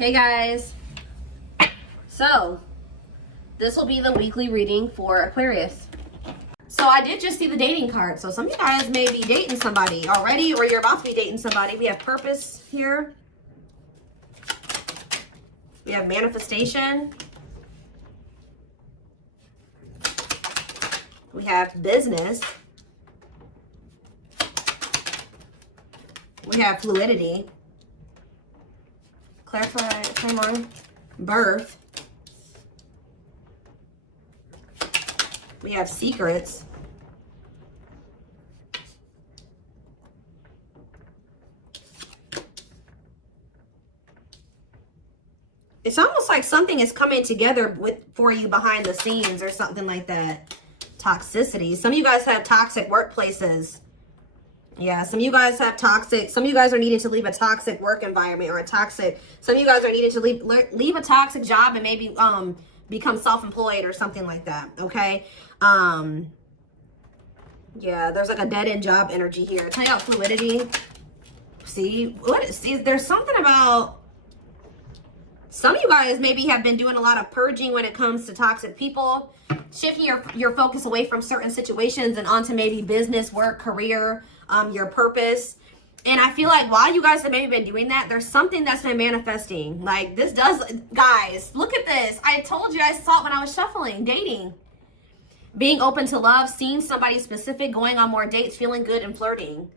Hey guys, so this will be the weekly reading for Aquarius. So I did just see the dating card. So some of you guys may be dating somebody already, or you're about to be dating somebody. We have purpose here. We have manifestation. We have business. We have fluidity. Clarify, timeline, birth. We have secrets. It's almost like something is coming together for you behind the scenes or something like that. Toxicity. Some of you guys have toxic workplaces. Yeah, some of you guys have toxic, some of you guys are needing to leave a toxic work environment or a toxic, some of you guys are needing to leave a toxic job and maybe become self-employed or something like that, okay? Yeah, there's like a dead-end job energy here. Tell you about fluidity. See, there's something about, some of you guys maybe have been doing a lot of purging when it comes to toxic people, shifting your focus away from certain situations and onto maybe business, work, career, your purpose. And I feel like while you guys have maybe been doing that, there's something that's been manifesting. Like this does, guys, look at this. I told you, I saw it when I was shuffling, dating. Being open to love, seeing somebody specific, going on more dates, feeling good and flirting.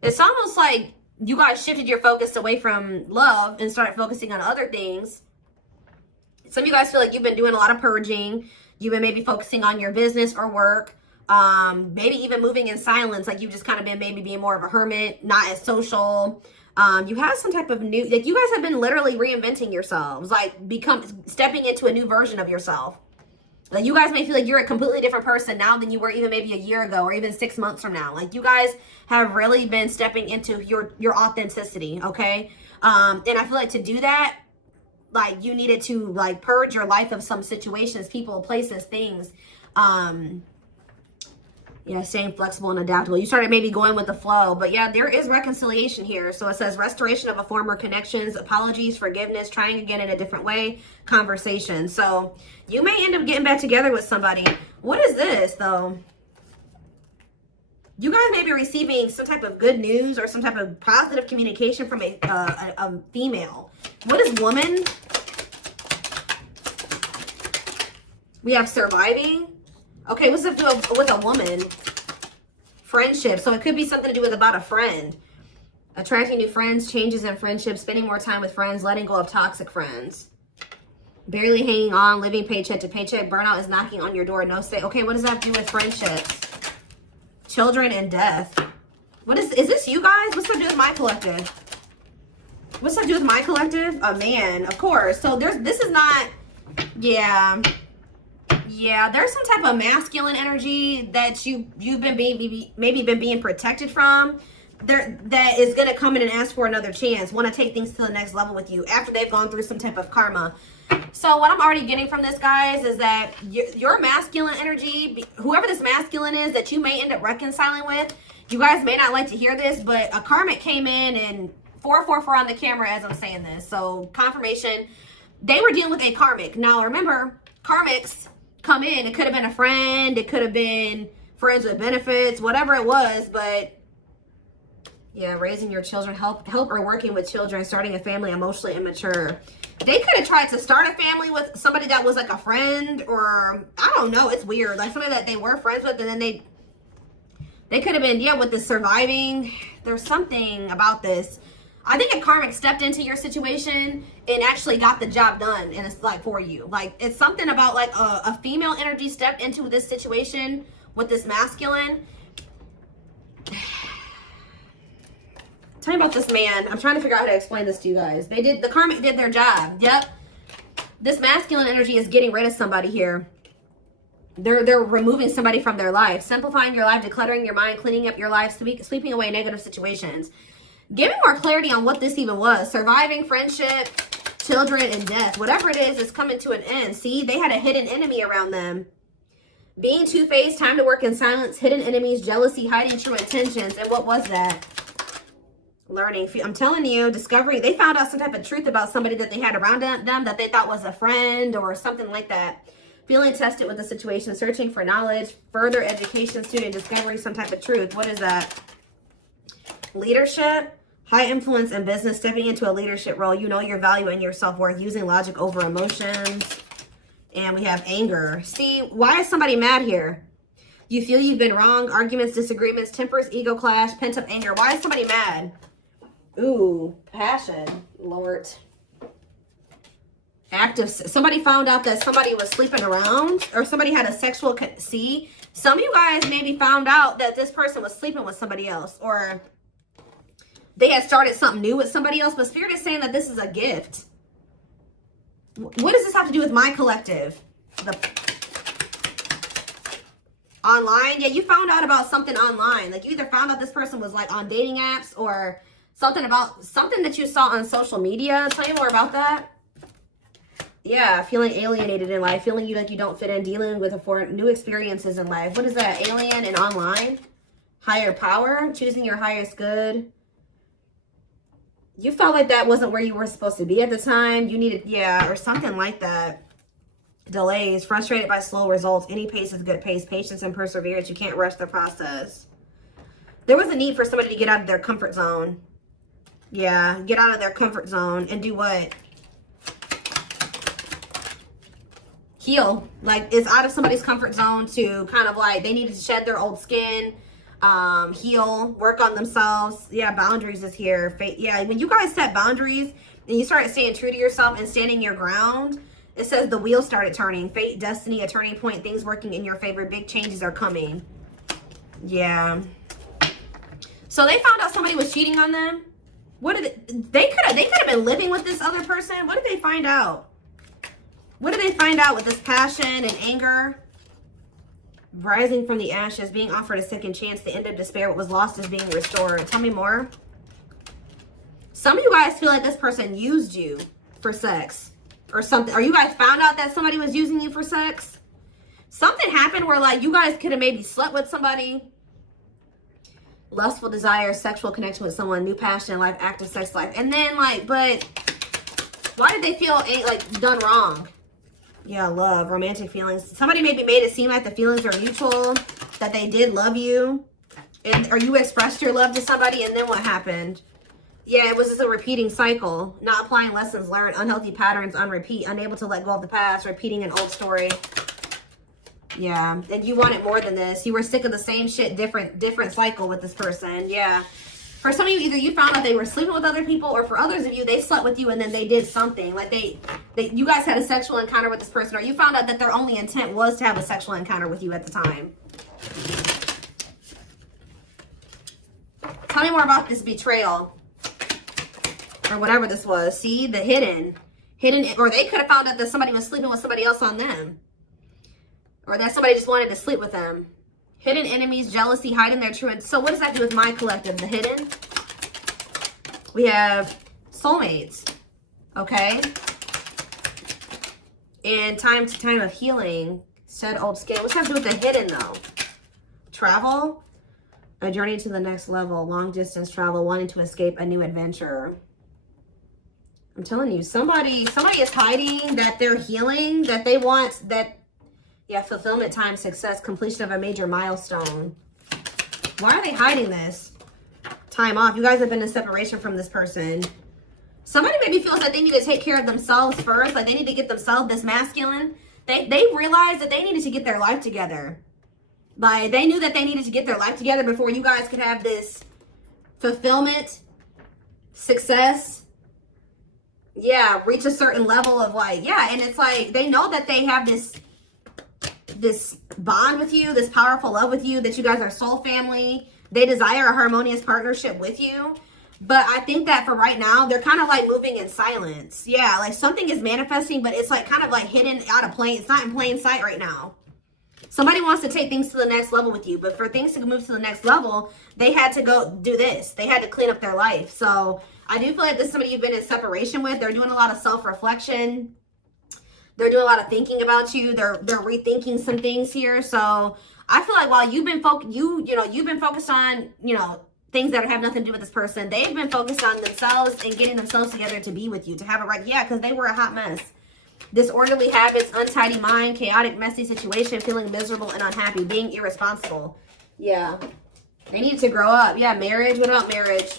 It's almost like you guys shifted your focus away from love and started focusing on other things. Some of you guys feel like you've been doing a lot of purging. You've been maybe focusing on your business or work. Maybe even moving in silence. Like you've just kind of been maybe being more of a hermit, not as social. You have some type of new, like you guys have been literally reinventing yourselves. Like stepping into a new version of yourself. Like you guys may feel like you're a completely different person now than you were even maybe a year ago or even 6 months from now. Like you guys have really been stepping into your authenticity, okay? And I feel like to do that, like you needed to like purge your life of some situations, people, places, things. Yeah, staying flexible and adaptable. You started maybe going with the flow, but yeah, there is reconciliation here. So it says restoration of a former connections, apologies, forgiveness, trying again in a different way, conversation. So you may end up getting back together with somebody. What is this though? You guys may be receiving some type of good news or some type of positive communication from a female. What is woman? We have surviving. Okay, what's it do with a woman? Friendship. So it could be something to do with about a friend. Attracting new friends, changes in friendships, spending more time with friends, letting go of toxic friends. Barely hanging on, living paycheck to paycheck. Burnout is knocking on your door. No say. Okay, what does that have to do with friendships? Children and death. What is this you guys? What's that do with my collective? What's that do with my collective? A man, of course. So this is not, yeah. Yeah, there's some type of masculine energy that you've been maybe been being protected from. That is gonna come in and ask for another chance. Want to take things to the next level with you after they've gone through some type of karma. So what I'm already getting from this, guys, is that your masculine energy, whoever this masculine is that you may end up reconciling with, you guys may not like to hear this, but a karmic came in and 444 on the camera as I'm saying this. So confirmation, they were dealing with a karmic. Now remember, karmics come in. It could have been a friend. It could have been friends with benefits, whatever it was. But yeah, raising your children, help or working with children, starting a family, emotionally immature. They could have tried to start a family with somebody that was like a friend, or I don't know. It's weird. Like somebody that they were friends with, and then they could have been, yeah, with the surviving. There's something about this. I think a karmic stepped into your situation and actually got the job done, and it's like for you. Like it's something about like a female energy stepped into this situation with this masculine. Tell me about this man. I'm trying to figure out how to explain this to you guys. The karmic did their job. Yep. This masculine energy is getting rid of somebody here. They're removing somebody from their life, simplifying your life, decluttering your mind, cleaning up your life, sweeping away negative situations. Give me more clarity on what this even was. Surviving, friendship, children, and death. Whatever it is coming to an end. See, they had a hidden enemy around them. Being two-faced, time to work in silence, hidden enemies, jealousy, hiding true intentions. And what was that? Learning. I'm telling you, discovery. They found out some type of truth about somebody that they had around them that they thought was a friend or something like that. Feeling tested with the situation, searching for knowledge, further education, student, discovering some type of truth. What is that? Leadership. High influence in business, stepping into a leadership role. You know your value and your self-worth, using logic over emotions. And we have anger. See, why is somebody mad here? You feel you've been wrong. Arguments, disagreements, tempers, ego clash, pent-up anger. Why is somebody mad? Ooh, passion, Lord. Active. Somebody found out that somebody was sleeping around, or somebody had a sexual... See, some of you guys maybe found out that this person was sleeping with somebody else, or... they had started something new with somebody else, but Spirit is saying that this is a gift. What does this have to do with my collective? Online? Yeah, you found out about something online. Like, you either found out this person was, like, on dating apps or something about something that you saw on social media. Tell me more about that. Yeah, feeling alienated in life. Feeling like you don't fit in. Dealing with new experiences in life. What is that? Alien and online? Higher power? Choosing your highest good? You felt like that wasn't where you were supposed to be at the time. You needed, yeah, or something like that. Delays, frustrated by slow results. Any pace is good pace. Patience and perseverance. You can't rush the process. There was a need for somebody to get out of their comfort zone. Yeah, get out of their comfort zone and do what? Heal. Like, it's out of somebody's comfort zone to kind of like, they needed to shed their old skin. Heal, work on themselves. Yeah, boundaries is here. Yeah, when you guys set boundaries and you start staying true to yourself and standing your ground, it says the wheel started turning. Fate, destiny, a turning point, things working in your favor. Big changes are coming. Yeah. So they found out somebody was cheating on them. What did they could have been living with this other person. What did they find out? What did they find out with this passion and anger? Rising from the ashes, being offered a second chance, the end of despair, what was lost is being restored. Tell me more. Some of you guys feel like this person used you for sex or something. Or you guys found out that somebody was using you for sex. Something happened where like you guys could have maybe slept with somebody. Lustful desire, sexual connection with someone, new passion in life, active sex life. And then like, but why did they feel like done wrong? Yeah, love, romantic feelings. Somebody maybe made it seem like the feelings are mutual, that they did love you. Or you expressed your love to somebody, and then what happened? Yeah, it was just a repeating cycle. Not applying lessons learned, unhealthy patterns on repeat, unable to let go of the past, repeating an old story. Yeah, and you wanted more than this. You were sick of the same shit, different cycle with this person. Yeah. For some of you, either you found out they were sleeping with other people, or for others of you, they slept with you and then they did something. Like you guys had a sexual encounter with this person, or you found out that their only intent was to have a sexual encounter with you at the time. Tell me more about this betrayal. Or whatever this was. See, the hidden, or they could have found out that somebody was sleeping with somebody else on them. Or that somebody just wanted to sleep with them. Hidden enemies, jealousy, hiding their true. So what does that do with my collective? The hidden. We have soulmates. Okay. And time of healing. Shed old skin. What's that to do with the hidden though? Travel. A journey to the next level. Long distance travel. Wanting to escape a new adventure. I'm telling you, somebody is hiding that they're healing, that they want that. Yeah, fulfillment, time, success, completion of a major milestone. Why are they hiding this? Time off. You guys have been in separation from this person. Somebody maybe feels like they need to take care of themselves first. Like they need to get themselves this masculine. They realized that they needed to get their life together. Like they knew that they needed to get their life together before you guys could have this fulfillment, success. Yeah, reach a certain level of like, yeah. And it's like, they know that they have this bond with you, this powerful love with you, that you guys are soul family. They desire a harmonious partnership with you. But I think that for right now, they're kind of like moving in silence. Yeah, like something is manifesting, but it's like kind of like hidden out of plain. It's not in plain sight right now. Somebody wants to take things to the next level with you, but for things to move to the next level, they had to go do this. They had to clean up their life. So I do feel like this is somebody you've been in separation with. They're doing a lot of self-reflection. They're doing a lot of thinking about you. They're rethinking some things here. So I feel like while you've been you've been focused on, things that have nothing to do with this person, they've been focused on themselves and getting themselves together to be with you, to have it right. Yeah, because they were a hot mess. Disorderly habits, untidy mind, chaotic, messy situation, feeling miserable and unhappy, being irresponsible. Yeah. They need to grow up. Yeah, marriage. What about marriage?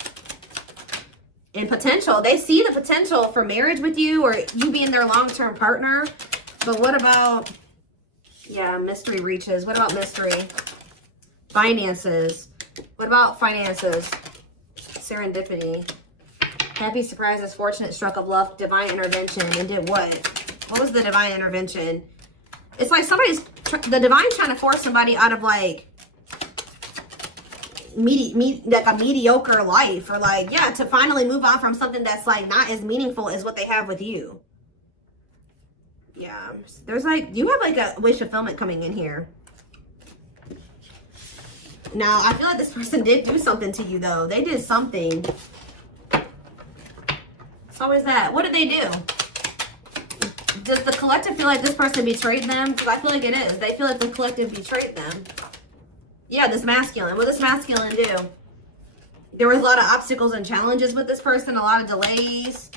And potential. They see the potential for marriage with you or you being their long-term partner. But what about, yeah, mystery reaches. What about mystery? Finances. What about finances? Serendipity. Happy surprises, fortunate stroke of luck, divine intervention. And did what? What was the divine intervention? It's like the divine's trying to force somebody out of like like a mediocre life, or like, yeah, to finally move on from something that's like not as meaningful as what they have with you. Yeah, there's like, you have like a wish fulfillment coming in here. Now, I feel like this person did do something to you though. They did something. It's always that. What did they do? Does the collective feel like this person betrayed them? Because I feel like it is. They feel like the collective betrayed them. Yeah, this masculine. What does this masculine do? There was a lot of obstacles and challenges with this person, a lot of delays.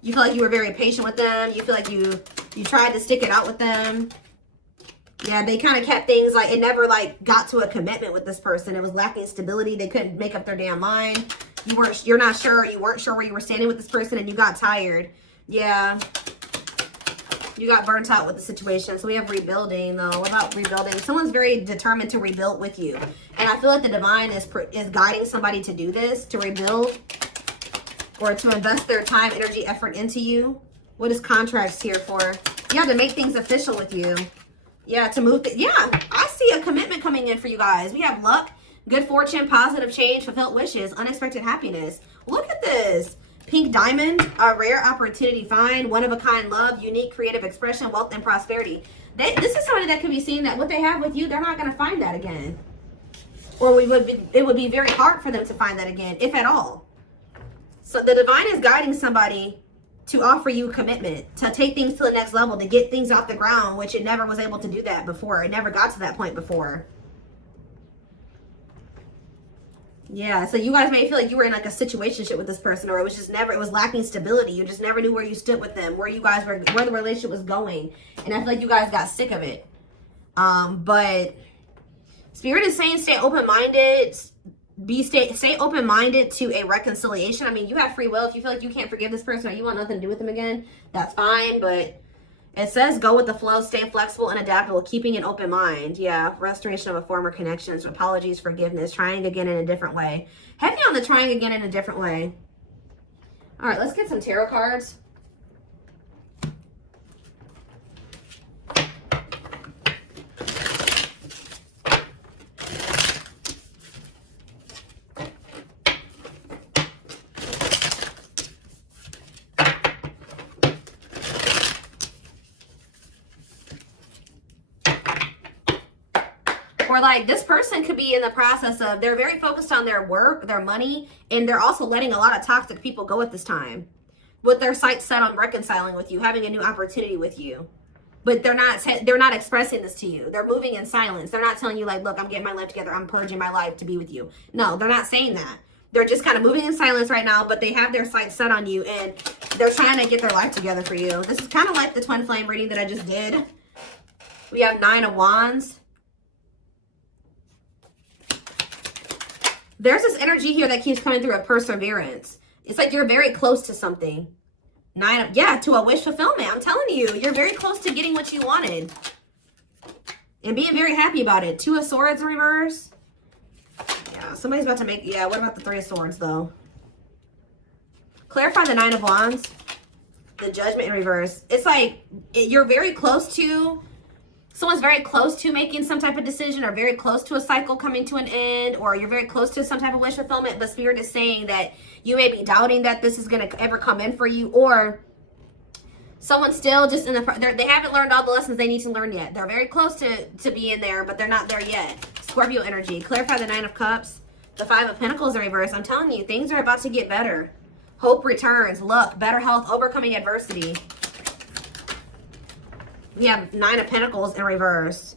You feel like you were very patient with them. You feel like you tried to stick it out with them. Yeah, they kind of kept things like, it never like got to a commitment with this person. It was lacking stability. They couldn't make up their damn mind. You're not sure. You weren't sure where you were standing with this person and you got tired. Yeah. You got burnt out with the situation. So we have rebuilding though. What about rebuilding? Someone's very determined to rebuild with you. And I feel like the divine is guiding somebody to do this, to rebuild or to invest their time, energy, effort into you. What is contracts here for? Yeah, to make things official with you. Yeah, to move. Yeah, I see a commitment coming in for you guys. We have luck, good fortune, positive change, fulfilled wishes, unexpected happiness. Look at this. Pink diamond, a rare opportunity find, one-of-a-kind love, unique creative expression, wealth, and prosperity. This is somebody that could be seeing that what they have with you, they're not going to find that again. Or it would be very hard for them to find that again, if at all. So the divine is guiding somebody to offer you commitment, to take things to the next level, to get things off the ground, which it never was able to do that before. It never got to that point before. Yeah, so you guys may feel like you were in like a situationship with this person, or it was just never, it was lacking stability. You just never knew where you stood with them, where the relationship was going. And I feel like you guys got sick of it. But Spirit is saying stay open-minded, stay open-minded to a reconciliation. I mean, you have free will. If you feel like you can't forgive this person or you want nothing to do with them again, that's fine. But it says go with the flow, stay flexible and adaptable, keeping an open mind. Yeah, restoration of a former connections, apologies, forgiveness, trying again in a different way. Heavy on the trying again in a different way. All right, let's get some tarot cards. Or like this person could be in the process of, they're very focused on their work, their money, and they're also letting a lot of toxic people go at this time. With their sights set on reconciling with you, having a new opportunity with you. But they're not expressing this to you. They're moving in silence. They're not telling you like, look, I'm getting my life together. I'm purging my life to be with you. No, they're not saying that. They're just kind of moving in silence right now, but they have their sights set on you and they're trying to get their life together for you. This is kind of like the twin flame reading that I just did. We have 9 of Wands. There's this energy here that keeps coming through of perseverance. It's like you're very close to something. To a wish fulfillment. I'm telling you, you're very close to getting what you wanted. And being very happy about it. 2 of Swords in reverse. Yeah, somebody's about to make, yeah, what about the 3 of Swords though? Clarify the 9 of Wands. The Judgment in reverse. It's like you're very close to, someone's very close to making some type of decision, or very close to a cycle coming to an end, or you're very close to some type of wish fulfillment, but Spirit is saying that you may be doubting that this is going to ever come in for you, or Someone's still just in the, they haven't learned all the lessons they need to learn yet. They're very close to being there, but they're not there yet. Scorpio energy. Clarify the 9 of Cups. The 5 of Pentacles in reverse. I'm telling you, things are about to get better. Hope returns. Luck. Better health. Overcoming adversity. We have 9 of Pentacles in reverse.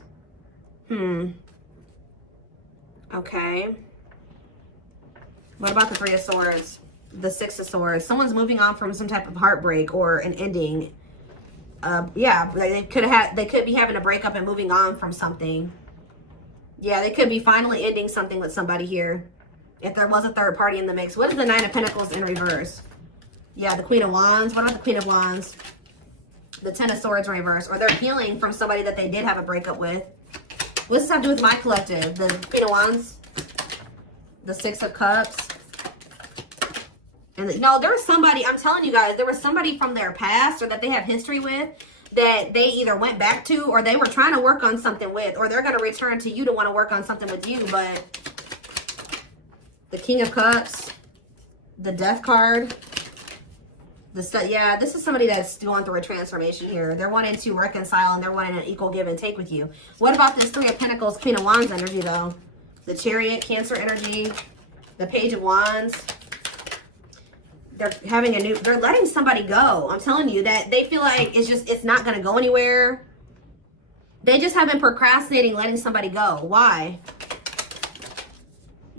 Okay. What about the 3 of Swords? The 6 of Swords. Someone's moving on from some type of heartbreak or an ending. Yeah, they could be having a breakup and moving on from something. Yeah, they could be finally ending something with somebody here. If there was a third party in the mix. What is the 9 of Pentacles in reverse? Yeah, the Queen of Wands. What about the Queen of Wands? The 10 of Swords in reverse. Or they're healing from somebody that they did have a breakup with. What does this have to do with my collective? The Queen of Wands. The 6 of Cups. And no, there was somebody, I'm telling you guys, there was somebody from their past or that they have history with that they either went back to or they were trying to work on something with, or they're going to return to you to want to work on something with you. But the King of Cups, the Death card, yeah, this is somebody that's going through a transformation here. They're wanting to reconcile and they're wanting an equal give and take with you. What about this 3 of Pentacles, Queen of Wands energy though? The Chariot, Cancer energy, the Page of Wands. They're having they're letting somebody go. I'm telling you that they feel like it's not going to go anywhere. They just have been procrastinating letting somebody go. Why?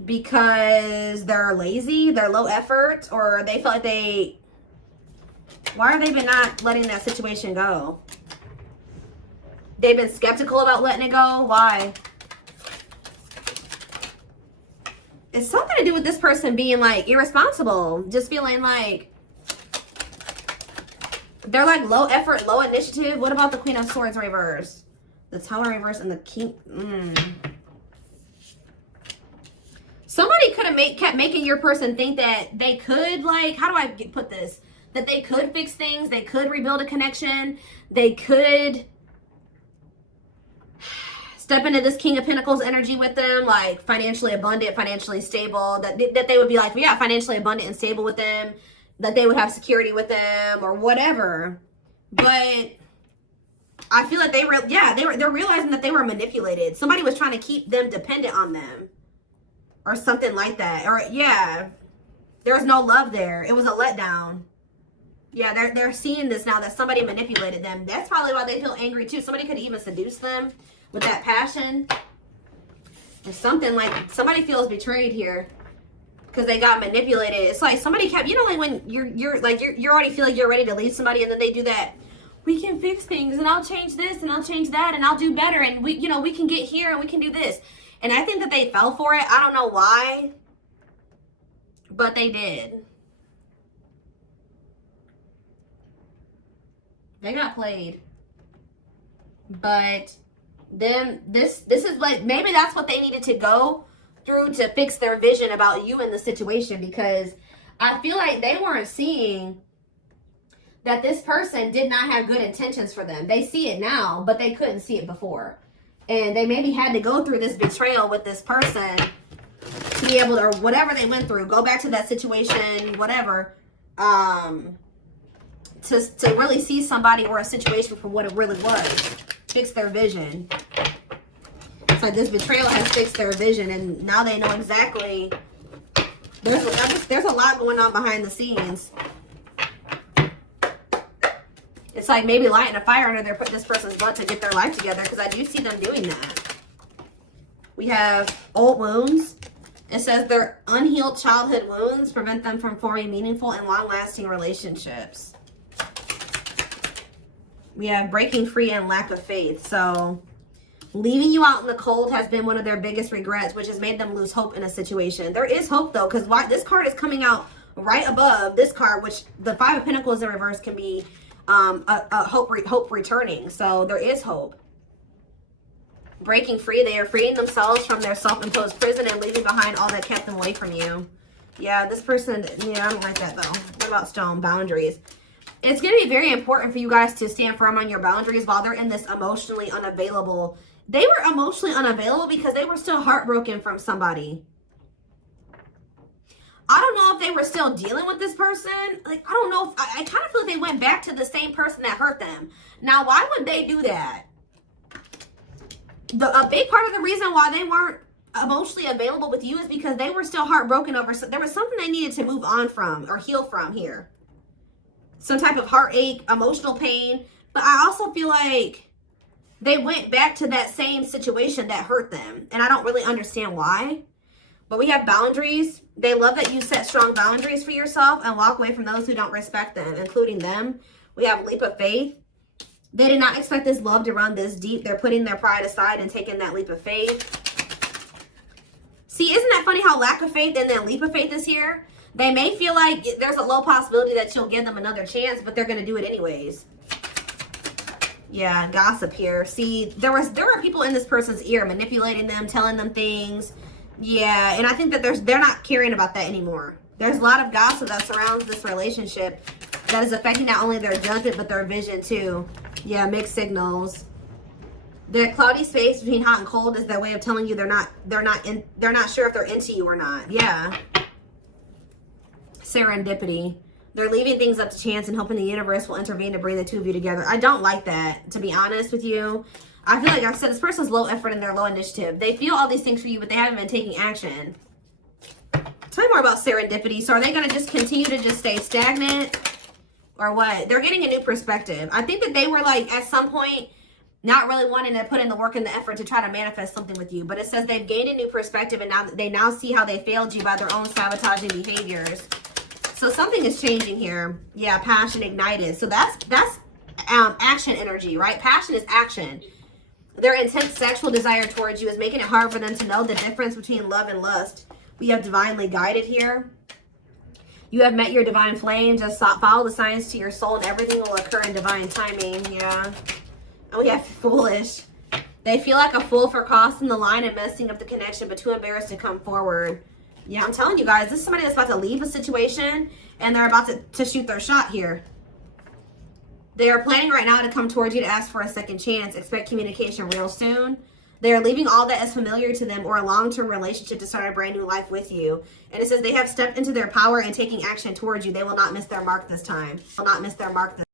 Because they're lazy, they're low effort, or they feel like why have they been not letting that situation go? They've been skeptical about letting it go. Why? It's something to do with this person being like irresponsible. Just feeling like they're like low effort, low initiative. What about the Queen of Swords reverse? The Tower reverse and the King. Somebody could have kept making your person think that they could, like, how do I put this? That they could fix things. They could rebuild a connection. They could step into this King of Pentacles energy with them, like financially abundant, financially stable, that they would be like, yeah, financially abundant and stable with them, that they would have security with them or whatever. But I feel like they're realizing that they were manipulated. Somebody was trying to keep them dependent on them or something like that. Or yeah, there was no love there. It was a letdown. Yeah, they're seeing this now that somebody manipulated them. That's probably why they feel angry too. Somebody could even seduce them with that passion. Or something like somebody feels betrayed here because they got manipulated. It's like somebody kept, you know, like when you're already feel like you're ready to leave somebody and then they do that. We can fix things and I'll change this and I'll change that and I'll do better and we can get here and we can do this. And I think that they fell for it. I don't know why, but they did. They got played. But then this is like, maybe that's what they needed to go through to fix their vision about you in the situation, because I feel like they weren't seeing that this person did not have good intentions for them. They see it now, but they couldn't see it before. And they maybe had to go through this betrayal with this person to be able to, or whatever they went through, go back to that situation, whatever, to really see somebody or a situation for what it really was. Fix their vision. So this betrayal has fixed their vision, and now they know exactly. There's a lot going on behind the scenes. It's like maybe lighting a fire under this person's butt to get their life together, because I do see them doing that. We have old wounds. It says their unhealed childhood wounds prevent them from forming meaningful and long-lasting relationships. We have breaking free and lack of faith. So leaving you out in the cold has been one of their biggest regrets, which has made them lose hope in a situation. There is hope though, because this card is coming out right above this card, which the 5 of Pentacles in reverse can be a hope returning. So there is hope. Breaking free, they are freeing themselves from their self-imposed prison and leaving behind all that kept them away from you. Yeah, this person, yeah, I don't like that though. What about stone? Boundaries. It's going to be very important for you guys to stand firm on your boundaries while they're in this emotionally unavailable. They were emotionally unavailable because they were still heartbroken from somebody. I don't know if they were still dealing with this person. Like, I don't know if, I kind of feel like they went back to the same person that hurt them. Now, why would they do that? A big part of the reason why they weren't emotionally available with you is because they were still heartbroken over, there was something they needed to move on from or heal from here. Some type of heartache, emotional pain. But I also feel like they went back to that same situation that hurt them. And I don't really understand why. But we have boundaries. They love that you set strong boundaries for yourself and walk away from those who don't respect them, including them. We have leap of faith. They did not expect this love to run this deep. They're putting their pride aside and taking that leap of faith. See, isn't that funny how lack of faith and then leap of faith is here? They may feel like there's a low possibility that you'll give them another chance, but they're going to do it anyways. Yeah, gossip here. See, there were people in this person's ear manipulating them, telling them things. Yeah, and I think that they're not caring about that anymore. There's a lot of gossip that surrounds this relationship that is affecting not only their judgment but their vision too. Yeah, mixed signals. The cloudy space between hot and cold is their way of telling you they're not sure if they're into you or not. Yeah. Serendipity. They're leaving things up to chance and hoping the universe will intervene to bring the two of you together. I don't like that, to be honest with you. I feel like I said this person's low effort and they're low initiative. They feel all these things for you, but they haven't been taking action. Tell me more about serendipity. So are they going to just continue to just stay stagnant or what? They're getting a new perspective. I think that they were like at some point not really wanting to put in the work and the effort to try to manifest something with you. But it says they've gained a new perspective and now they see how they failed you by their own sabotaging behaviors. So something is changing here. Yeah, passion ignited. So that's action energy, right? Passion is action. Their intense sexual desire towards you is making it hard for them to know the difference between love and lust. We have divinely guided here. You have met your divine flame. Just follow the signs to your soul and everything will occur in divine timing. Yeah. And we have foolish. They feel like a fool for crossing the line and messing up the connection, but too embarrassed to come forward. Yeah, I'm telling you guys, this is somebody that's about to leave a situation and they're about to shoot their shot here. They are planning right now to come towards you to ask for a second chance. Expect communication real soon. They are leaving all that is familiar to them or a long-term relationship to start a brand new life with you. And it says they have stepped into their power and taking action towards you. They will not miss their mark this time. Will not miss their mark this